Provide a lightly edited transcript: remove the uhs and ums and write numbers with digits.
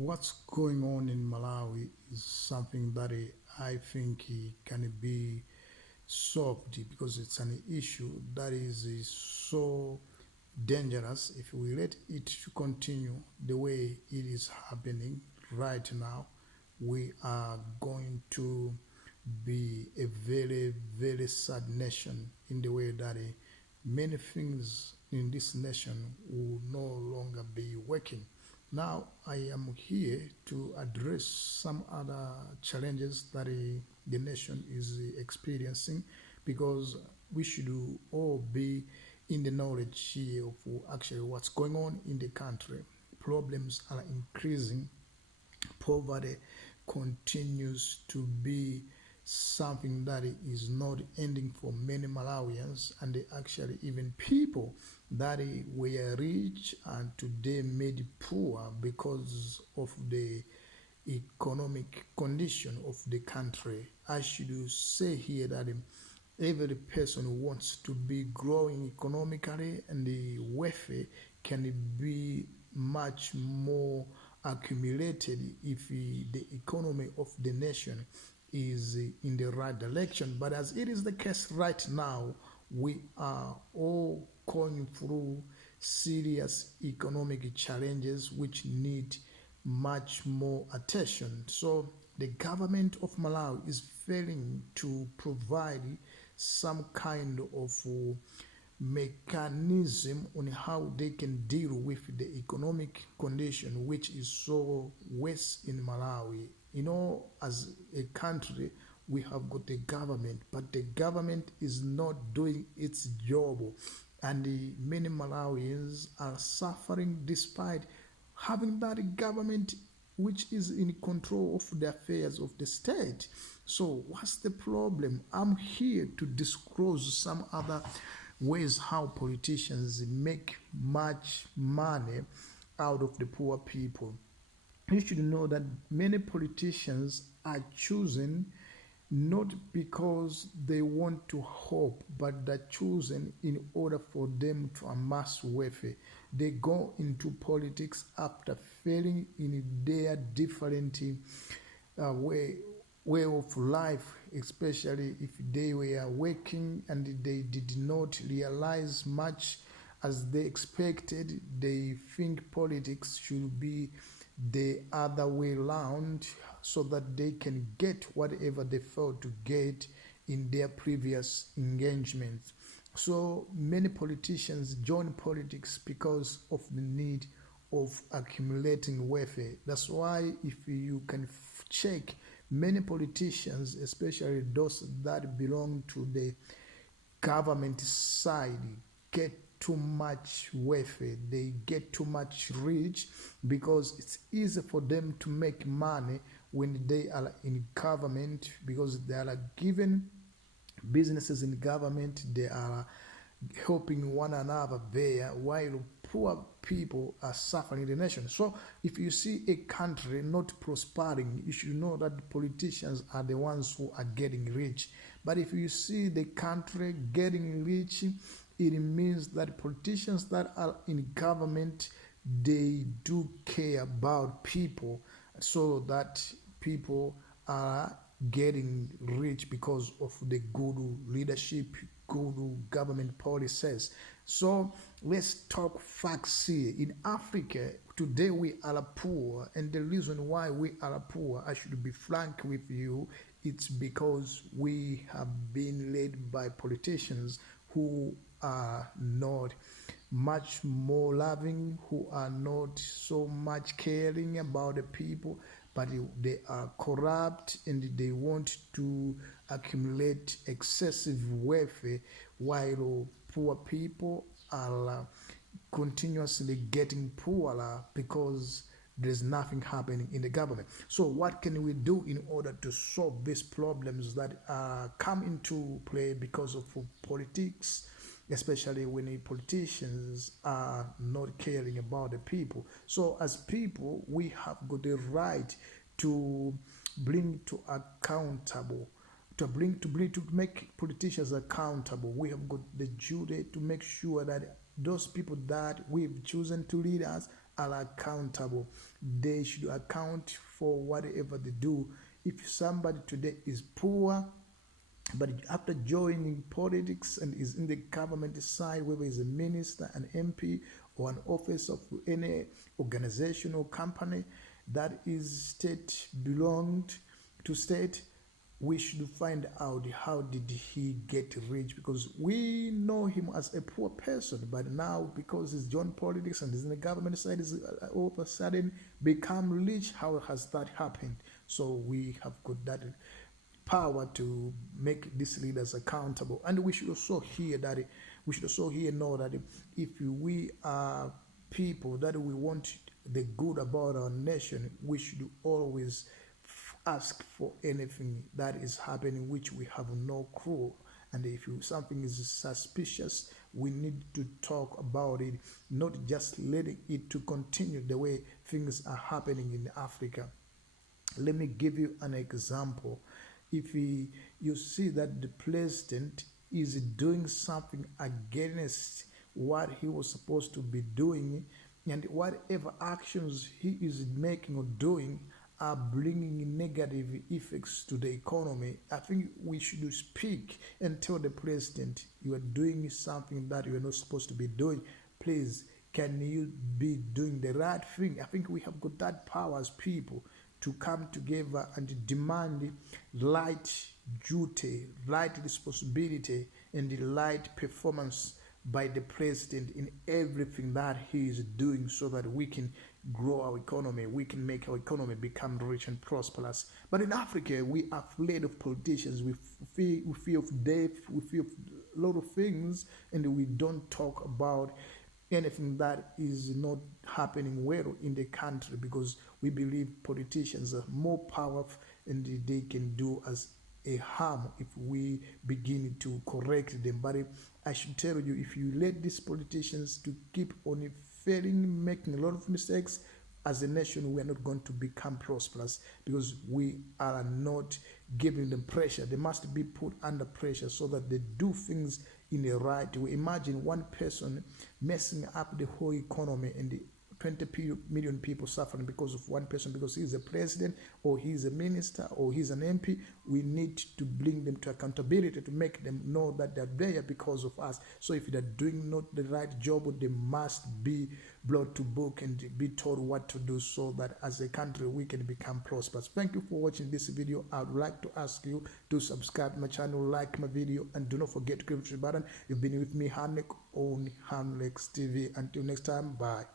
what's going on in Malawi is something that I think can be solved because it's an issue that is so dangerous if we let it to continue the way it is happening right now. We are going to be a very, very sad nation in the way that many things in this nation will no longer be working. Now, I am here to address some other challenges that the nation is experiencing because we should all be in the knowledge here of actually what's going on in the country. Problems are increasing, poverty continues to be something that is not ending for many Malawians, and actually even people that were rich and today made poor because of the economic condition of the country. I should say here that every person wants to be growing economically, and the wealthy can be much more accumulated if the economy of the nation is in the right direction. But as it is the case right now, we are all going through serious economic challenges which need much more attention. So the government of Malawi is failing to provide some kind of mechanism on how they can deal with the economic condition which is so worse in Malawi. As a country, we have got a government, but the government is not doing its job, and the many Malawians are suffering despite having that government which is in control of the affairs of the state. So, what's the problem? I'm here to disclose some other ways how politicians make much money out of the poor people. You should know that many politicians are chosen not because they want to hope, but they're chosen in order for them to amass wealth. They go into politics after failing in their different way of life, especially if they were working and they did not realize much as they expected. They think politics should be the other way around so that they can get whatever they failed to get in their previous engagements. So many politicians join politics because of the need of accumulating wealth. That's why if you can check many politicians, especially those that belong to the government side, get too much wealth, they get too much rich because it's easy for them to make money when they are in government because they are given businesses in government, they are helping one another there while poor people are suffering in the nation. So if you see a country not prospering, you should know that politicians are the ones who are getting rich. But if you see the country getting rich, it means that politicians that are in government, they do care about people so that people are getting rich because of the good leadership, good government policies. So let's talk facts here. In Africa, today we are poor, and the reason why we are poor, I should be frank with you, it's because we have been led by politicians who are not much more loving, who are not so much caring about the people, but they are corrupt and they want to accumulate excessive wealth while poor people are continuously getting poorer because there's nothing happening in the government. So what can we do in order to solve these problems that come into play because of politics, especially when the politicians are not caring about the people? So as people, we have got the right to bring to accountable, to make politicians accountable. We have got the duty to make sure that those people that we've chosen to lead us are accountable. They should account for whatever they do. If somebody today is poor, but after joining politics and is in the government side, whether he's a minister, an MP, or an office of any organization or company that is state belonged to state, we should find out how did he get rich, because we know him as a poor person, but now because he's joined politics and is in the government side, is all of a sudden become rich. How has that happened? So we have got that power to make these leaders accountable. And we should also hear that know that if we are people that we want the good about our nation, we should always ask for anything that is happening which we have no clue. And if something is suspicious, we need to talk about it, not just letting it to continue the way things are happening in Africa. Let me give you an example. If you see that the president is doing something against what he was supposed to be doing, and whatever actions he is making or doing are bringing negative effects to the economy, I think we should speak and tell the president, you are doing something that you are not supposed to be doing. Please, can you be doing the right thing? I think we have got that power as people to come together and demand right duty, right responsibility, and the right performance by the president in everything that he is doing, so that we can grow our economy, we can make our economy become rich and prosperous. But in Africa, we are afraid of politicians, we fear of death, we fear of a lot of things, and we don't talk about anything that is not happening well in the country, because we believe politicians are more powerful and they can do us a harm if we begin to correct them. But I should tell you, if you let these politicians to keep on failing, making a lot of mistakes, as a nation we are not going to become prosperous, because we are not giving them pressure. They must be put under pressure so that they do things in a right way. Imagine one person messing up the whole economy and the 20 million people suffering because of one person, because he's a president or he's a minister or he's an MP. We need to bring them to accountability, to make them know that they're there because of us. So if they're doing not the right job, they must be brought to book and be told what to do, so that as a country we can become prosperous. Thank you for watching this video. I would like to ask you to subscribe to my channel, like my video, and do not forget to click the button. You've been with me, HANLECK, on HANLECK'S TV. Until next time, bye.